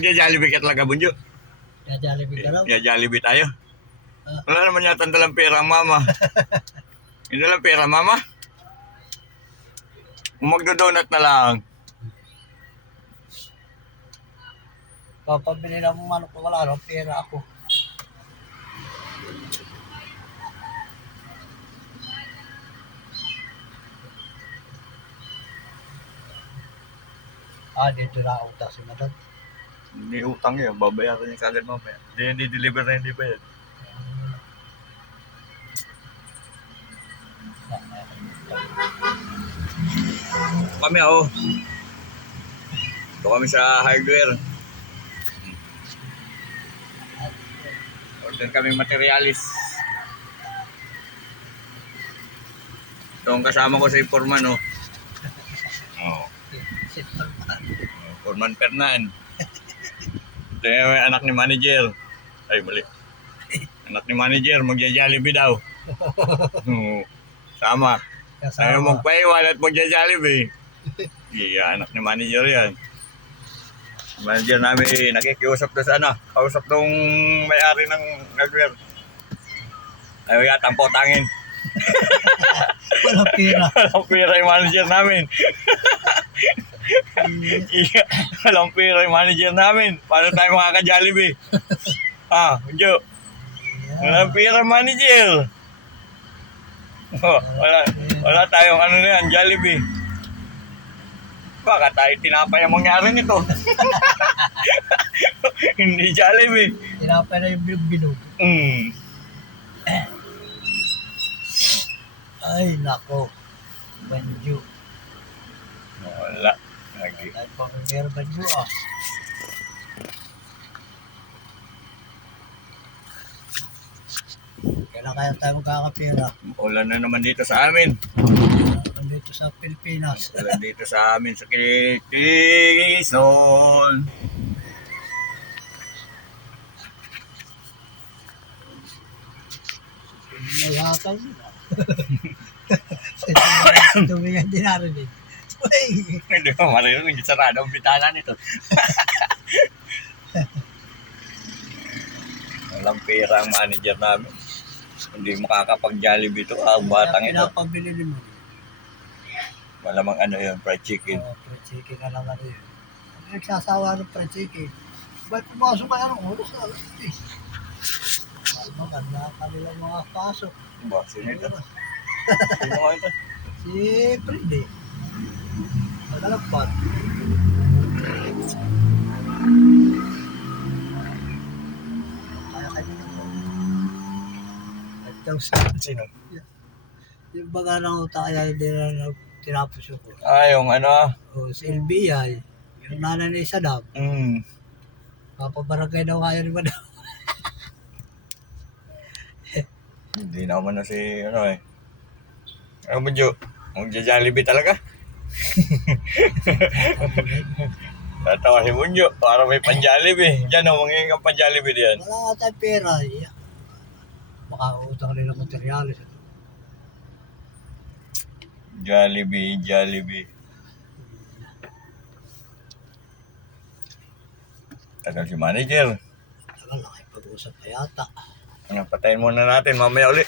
Magja-Jollibee ka talaga, Bunjo. Jollibee ka lang. Jollibee tayo. Wala naman yata dalang pera ang mama. Hindi dalang pera, mama. Magdo-donut na lang. Papabili ng manok ko, wala nang pera ako. Dito na ako si madam. Hindi utang yun, babayaran niya kagad mamaya. Hindi deliver na hindi ba yan? Kami Ito kami sa hardware. Order kami materialis. Ito ang kasama ko sa Foreman, Foreman Fernan. Ito yung anak ni manager. Ay, mali. Anak ni manager, magja-Jollibee daw. Sama. Ayaw magpaiwan at magja-Jollibee. Anak ni manager yan. Manager namin, nakikiusap doon sa kausap nung may-ari ng hardware. Ayaw yata ang potangin. Walang pera. Walang pera yung manager namin. Walang pera yung manager namin. Paano tayo makaka-Jollibee? Jo. Walang pera manager. Wala tayong Jollibee. Baka tayo tinapay ang mangyari nito. Hindi Jollibee. Tinapay na yung bilog-bilog. Ay, nako. Banjo. Wala. Ay, pamimira banjo Kailan kaya tayo magkakapira? Ulan na naman dito sa amin. Dito sa Pilipinas. Ulan dito sa amin sa Quezon. May hakal nila. Tumingan din narinig. Hindi ko marinig. Hindi sarado ang bitana nito. Walang pera ang manager namin. Hindi makakapag-Jollibee ito. Batang ito. Pinapabili din mo. Malamang fried chicken. Fried chicken na naman yun. Nagsasawa ng fried chicken. Ba't pumasok ka ng oras? Maganda kanilang mga pasok. Ba, sino ito? Sino nga ito? Si Freddy. Magalagpat. Kaya kanya na. Sino? Yung baga ng utak kaya hindi na tinapos yung ko. Yung Si LBI. Yung nanay ni Saddam. Papabarangay daw kaya rin ba daw? Hindi naman na si Ano ba, Jo? Magja-Jollibee talaga? Tatawa si Bunjo, para may pan-Jollibee. Diyan mangingi kang pan-Jollibee diyan. Wala nga tayong pera. Baka utang nila materialis. Jollibee. Tagal si manager. Tagal, nakipag-usap pa yata. Patayin muna natin, mamaya ulit.